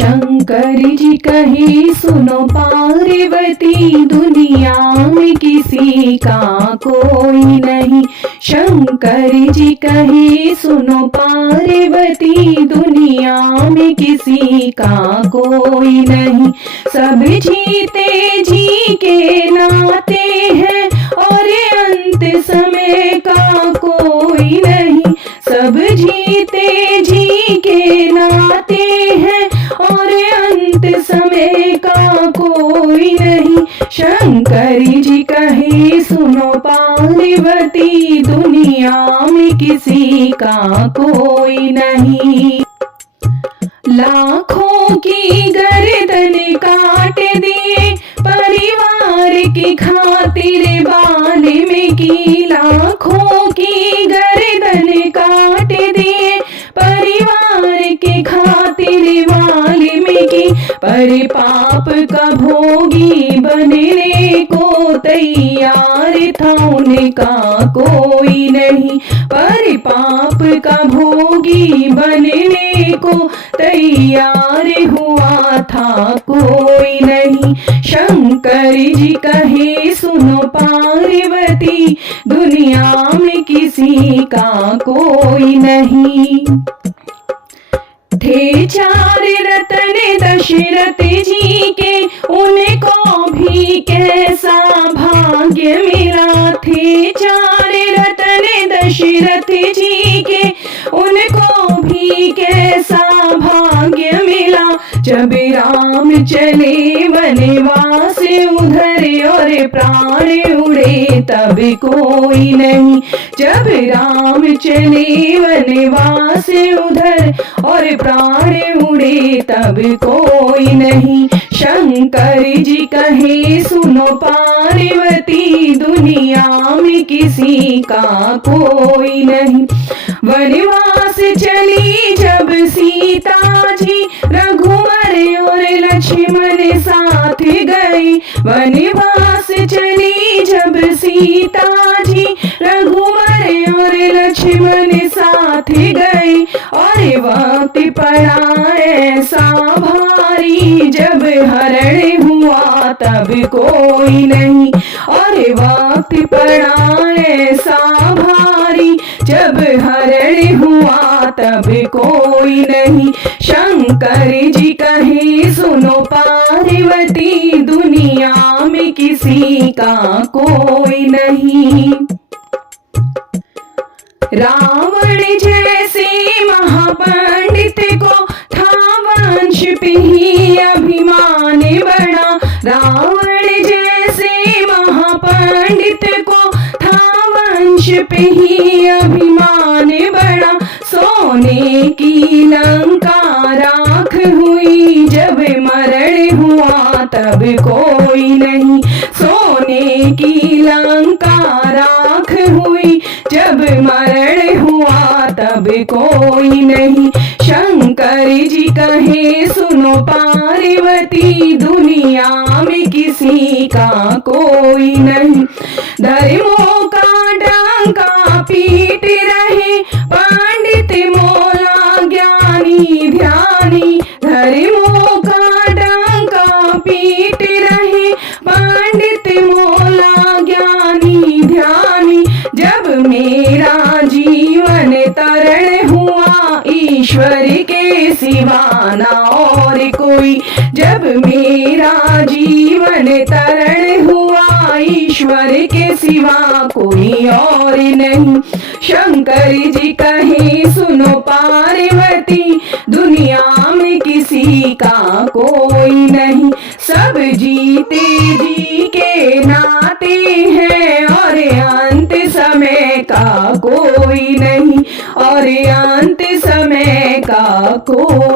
शंकर जी कहे सुनो पार्वती, दुनिया में किसी का कोई नहीं। शंकर जी कहे सुनो पार्वती, दुनिया में किसी का कोई नहीं। सब जीते जी के नाते हैं और अंत समय का कोई नहीं। सब जीते जी के नाते हैं और अंत समय का कोई नहीं। शंकर जी कहे सुनो पार्वती, दुनिया में किसी का कोई नहीं। लाखों की गर्दन काट दिए परिवार की खातिर बाल्मीकि की। लाखों की गर्दन काट दिए परिवार की खातिर वाल्मीकि। पर पाप का भोगी बनने को तैयार था उनका कोई नहीं। पर पाप का भोगी बनने को तैयार हुआ था कोई नहीं। शंकर जी कहे सुनो पार्वती, दुनिया में किसी का कोई नहीं। थे चार रतन दशरथ जी के, उनको भी कैसा भाग्य मिला। थे चार रतन दशरथ जी के, उनको भी कैसा भाग्य मिला। जब राम चले वनवास उधर और प्राण उड़े तब कोई नहीं। जब राम चले वनवास उधर और प्राण उड़े तब कोई नहीं। शंकर जी कहे सुनो पार्वती, दुनिया में किसी का कोई नहीं। वनवास चली जब सीता जी, रघुवर और लक्ष्मण साथ गए। वनवास चली जब सीता जी, रघुवर और लक्ष्मण साथ गए। और वक्त पड़ा ऐसा भारी, जब हरण हुआ तब कोई नहीं। और वक्त पड़ा ऐसा भारी, जब हरण हुआ तब कोई नहीं। शंकर जी कहे सुनो पार्वती, दुनिया में किसी का कोई नहीं। रावण जैसे महापंडित को था वंश पे ही अभिमान बड़ा। रावण जैसे महापंडित को था वंश पे ही अभिमान बड़ा। सोने की लंका राख हुई, जब मरण हुआ तब कोई नहीं। सोने की लंका राख हुई, जब मरण हुआ तब कोई नहीं। शंकर जी कहे सुनो पार्वती, दुनिया में किसी का कोई नहीं। धर्मों का डंका पीट रहे पंडित मोला ज्ञानी ध्यानी। धर्मों का डंका पीट रहे पंडित मोला ज्ञानी ध्यानी। जब मेरा जीवन तरण हुआ, ईश्वर के सिवा ना और कोई। जब मेरा जीवन तरण हुआ, ईश्वर के सिवा कोई और नहीं। शंकर जी कहे सुनो पार्वती, दुनिया में किसी का कोई नहीं। सब जीते जी के नाते हैं और अंत समय का कोई नहीं। और अंत समय का कोई